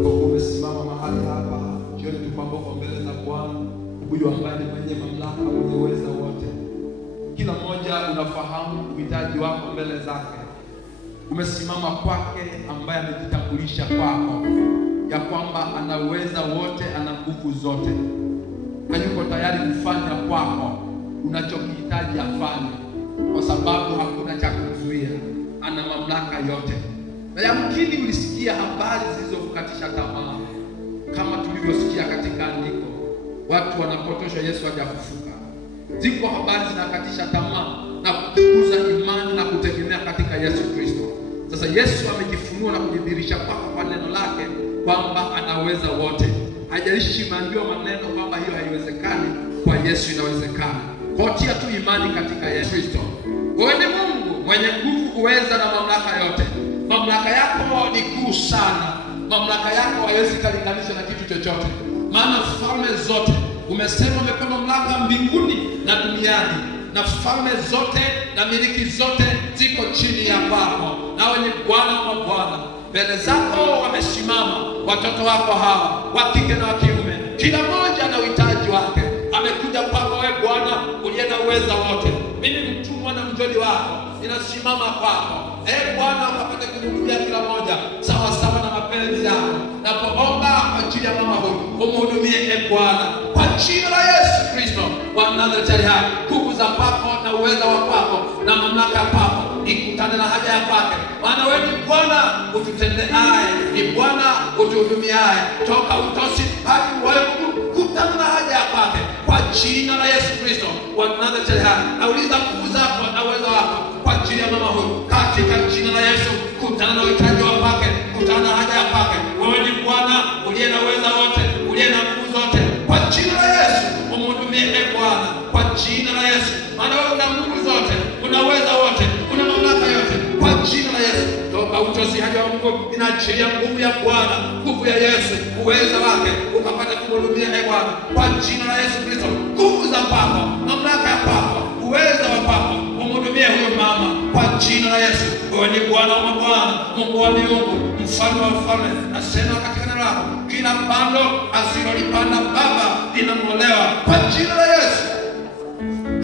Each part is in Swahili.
Umesimama mahali hapa jioni tupamboko mbele za Bwana, huyu ambaye ni mwenye mamlaka, mwenye uweza wote. Kila mmoja unafahamu uhitaji wako mbele zake. Umesimama kwake ambaye amejitambulisha kwako ya kwamba ana uweza wote, ana nguvu zote. Hayuko tayari kufanya kwako unachokihitaji afanye, kwa sababu hakuna cha kuzuia. Ana mamlaka yote. Na yamkini ulisikia habari zilizokukatisha tamaa, kama tulivyosikia katika andiko, watu wanapotoshwa Yesu hajafufuka. Ziko habari zinakatisha tamaa na kukuza imani na kutegemea katika Yesu Kristo. Sasa Yesu amejifunua na kujidhihirisha kwa neno lake kwamba anaweza wote. Hajalishi maambiwa maneno kwamba hiyo haiwezekani, kwa Yesu inawezekana. Kwa tia tu imani katika Yesu Kristo. Wewe ni Mungu mwenye nguvu, uweza na mamlaka yote. Mamlaka yako ni kuu sana. Mamlaka yako haiwezi kulinganishwa na kitu chochote. Maana falme zote, umesema umepewa mamlaka mbinguni na duniani, na falme zote na miliki zote ziko chini ya kwako. Nawe ni Bwana wa Bwana. Mbele zako wamesimama watoto wako hawa, wa kike na wa kiume. Kila mmoja na uhitaji wake. Amekuja kwako wewe Bwana uliye na uweza wote. Mimi mtumwa na mjoli wako, ninasimama kwako. Bwana ukapate kumhudumia kila mmoja sawa sawa na mapenzi yako. Napoomba kwa ajili ya mama huyu, umhudumie Bwana kwa jina la Yesu Kristo wa Nazareti. Nguvu za kwako na uweza wa kwako na mamlaka ya kwako ikutane na haja ya kwake. Maana wewe ni Bwana ututendeaye, ni Bwana utuhudumiaye toka utosi hadi wewe kutana na haja ya kwake kwa jina la Yesu Kristo wa Nazareti. Nauliza nguvu zako na uweza wako kwa ajili ya mama huyu katika jina la Yesu. Kutana na uhitaji wa kwake, kutana na haja ya kwake. Wewe ni Bwana uliye na uweza wote, uliye na nguvu zote, kwa jina la Yesu umhudumie Bwana kwa jina la Yesu. Maana wewe una nguvu zote, una uweza wote, una mamlaka yote, kwa jina la Yesu. Toka utosi hadi wa Mungu inaachilia nguvu ya Bwana, nguvu ya Yesu, uweza wake ukapata kumhudumia Bwana kwa jina la Yesu Kristo. Nguvu za kwako, mamlaka ya kwako, uweza wa kwako umhudumie huyo mama kwa jina la Yesu. Wewe ni Bwana wa Bwana, Mungu wa miungu, mfalme wa falme. Nasema katika neno lako, kila pando asilolipanda Baba linang'olewa kwa jina la Yesu.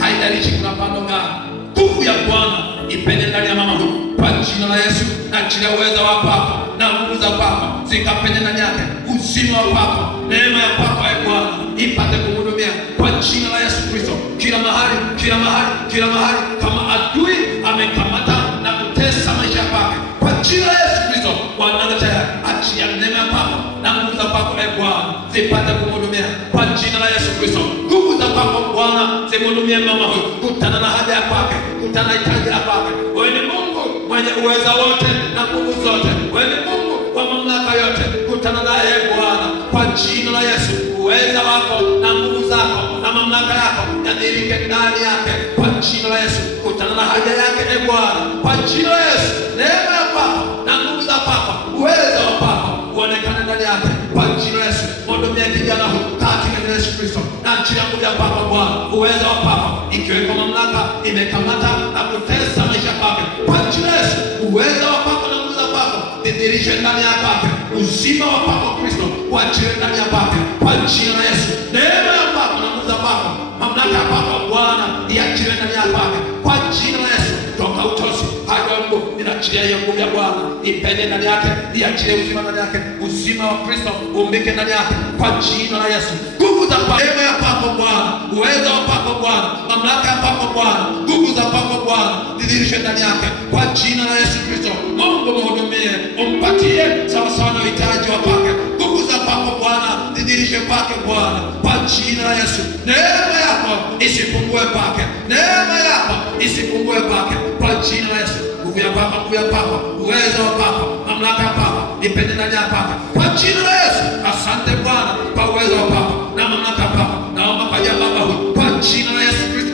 Haijalishi kuna pando gani, nguvu ya Bwana ipende ndani ya mama huyu kwa jina la Yesu. Na kila uweza wa kwako na nguvu za kwako zikapende ndani yake, uzima wa kwako, neema ya kwako Bwana ipate kumhudumia kwa jina la Yesu Kristo. Kila mahali, kila mahali, kila mahali kama adui amekamata na kutesa maisha yake, kwa jina la Yesu Kristo wanataka achia neema ya kwako na nguvu za kwako Bwana zipate kumhudumia kwa jina la Yesu Kristo. Nguvu za kwako Bwana zimhudumie mama huyu, kutana na haja ya kwake, kutana na hitaji la kwake. Wewe ni Mungu mwenye uweza wote na nguvu zote. Wewe ni Mungu kwa mamlaka yote, kutana naye Bwana kwa jina la Yesu. Uweza wako na nguvu zako na mamlaka yako yadhirike ndani yake kwa jina la Yesu. Kutana na haja yake Bwana kwa jina la Yesu. Neema ya kwako na nguvu za kwako, uweza wa kwako uonekane ndani yake kwa jina la Yesu. Mwondomea kijana huyu katika jina la Yesu Kristo. Na njia nguvu ya kwako Bwana, uweza wa kwako ikiweko mamlaka imekamata na kutesa maisha kwake kwa jina la Yesu. Uweza wa kwako na nguvu za kwako didhirishe ndani ya kwake. Uzima wa kwako Kristo uachiwe ndani ya kwake kwa jina la Yesu. Neema ya kwako na nguvu za kwako, mamlaka ya kwako Bwana iachiwe ndani ya kwake kwa jina la Yesu. Toka utosi hadi wa Mungu ninaachilia hiyo nguvu ya Bwana ipende ndani yake, iachilie uzima ndani yake, uzima wa Kristo umbike ndani yake kwa jina la Yesu. Nguvu za kwako, neema ya kwako Bwana, uweza wa kwako Bwana, mamlaka ya kwako Bwana, nguvu za kwako Bwana didhirishe ndani yake kwa jina la Yesu Kristo. Mungu mhudumie, umpatie sawa sawa na uhitaji wa kwake. Nguvu za kwako Bwana didhirishe kwake Bwana kwa jina la Yesu. Neema yako isipungue kwake, neema yako isipungue kwake kwa jina la Yesu. Nguvu ya kwako, nguvu ya kwako, uwezo wa kwako, mamlaka ya kwako ipende ndani ya kwako kwa jina la Yesu. Asante Bwana kwa uwezo wa kwako na mamlaka ya kwako. Naomba kwa ajili ya baba huyu kwa jina la Yesu Kristo.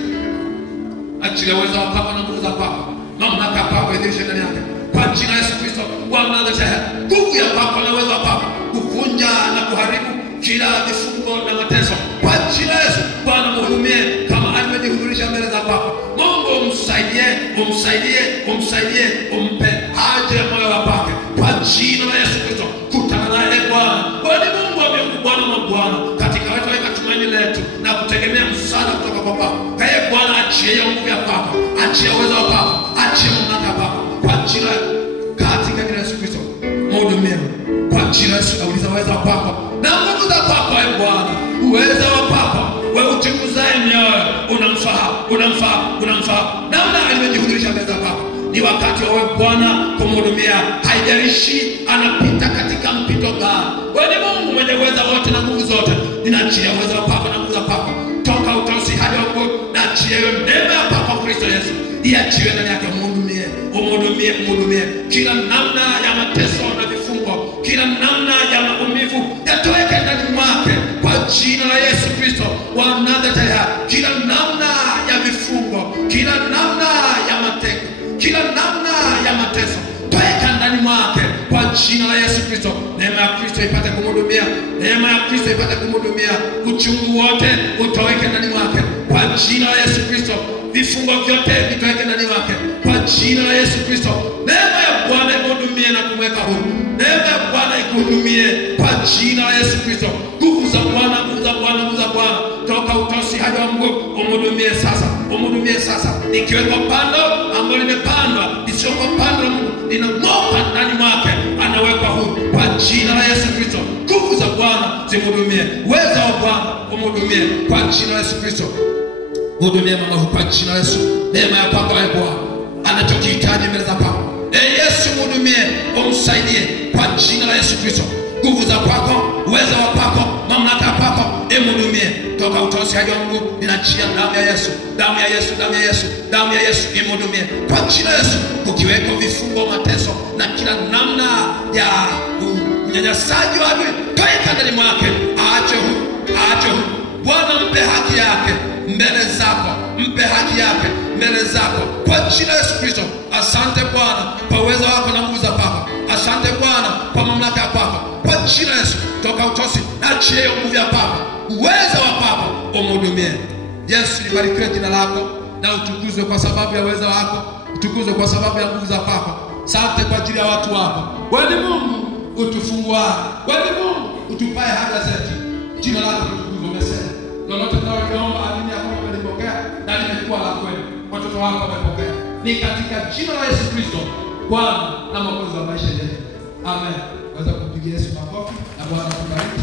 Achilia uwezo wa kwako na nguvu za kwako, mamlaka ya kwako idhirishe ndani yake kwa jina la Yesu Kristo. Bwana anataka nguvu ya kwako na uwezo wa kwako kuvunja na kuharibu kila vifungo na mateso kwa jina la Yesu. Bwana mhudumie kama alimejihudhurisha mbele za kwako. Mungu umsaidie, umsaidie, umsaidie, umpe haja ya moyo wa kwake kwa jina la Yesu Kristo. Kutana naye Bwana achia nguvu ya papa, achia uwezo wa papa, achia mamlaka ya papa kwa jina katika jina la Yesu Kristo. Mhudumie kwa jina la Yesu. Nauliza uwezo wa papa na nguvu za papa, ewe Bwana, uwezo wa papa, wewe uchunguzaye mioyo, unamfahamu namna alivyojihudhurisha mbele za papa. Ni wakati wa wewe Bwana kumhudumia, haijalishi anapita katika mpito gani. Wewe ni Mungu mwenye uwezo wote na nguvu zote. Ninaachia uwezo wa papa na nguvu za papa toka utosi hadi wa Mungu. Naachia hiyo neema ya papa Kristo Yesu iachiwe ndani yake. Mhudumie kila namna ya mateso na vifungo, kila namna ya maumivu yatoweke ndani mwake kwa jina la Yesu Kristo wa Nazareti. Kila namna ya vifungo, kila namna ya mateka, kila namna ya mateso toeka ndani mwake kwa jina la Yesu Kristo. Neema ya Kristo ipate kumhudumia, neema ya Kristo ipate kumhudumia. Uchungu wote utoweke ndani mwake kwa jina la Yesu Kristo. Vifungo vyote vitoweke ndani mwake kwa jina la Yesu Kristo. Neema ya Bwana imhudumie na kumweka huru. Neema ya Bwana ikuhudumie kwa jina la Yesu Kristo. Nguvu za Bwana toka utosi hadi wa Mungu, umhudumie sasa. Ikiweko pando ambalo limepandwa, isiyokuwa pando la Mungu linang'oka ndani mwake, anawekwa huru kwa jina la Yesu Kristo. Nguvu za Bwana zimhudumie, uwezo wa Bwana umhudumie kwa jina la Yesu Kristo. Hudumia mama huyu kwa jina la Yesu. Neema ya papa ya Bwana anachokihitaji mbele za papa, Yesu mhudumie, umsaidie kwa jina la Yesu Kristo. Nguvu za kwako, uwezo wa kwako, mamlaka ya kwako, mhudumie toka utosi hadi wa Mungu. Ninachia damu ya Yesu imhudumie kwa jina la Yesu. Ukiweko vifungo, mateso na kila namna ya unyanyasaji wa adui, toeka ndani mwake, aache huru. Bwana mpe haki yake mbele zako kwa jina la Yesu Kristo. Asante Bwana kwa uwezo wako na nguvu za papa. Asante Bwana kwa mamlaka ya papa kwa jina la Yesu. Toka utosi achie hiyo nguvu ya papa, uwezo wa papa umhudumie. Yesu, libarikiwe jina lako na utukuzwe kwa sababu ya uwezo wako, utukuzwe kwa sababu ya nguvu za papa. Asante kwa ajili ya watu wako. Wewe ni Mungu utufungua, wewe ni Mungu utupae haja zetu. Jina lako litukuzwe. Umesema lolote tunaloomba amini ya kwamba umelipokea na limekuwa la kweli. Watoto wako wamepokea. Ni katika jina la Yesu Kristo, Bwana na Mwokozi wa maisha yetu. Amen. Waweza kumpigia Yesu makofi na Bwana akubariki.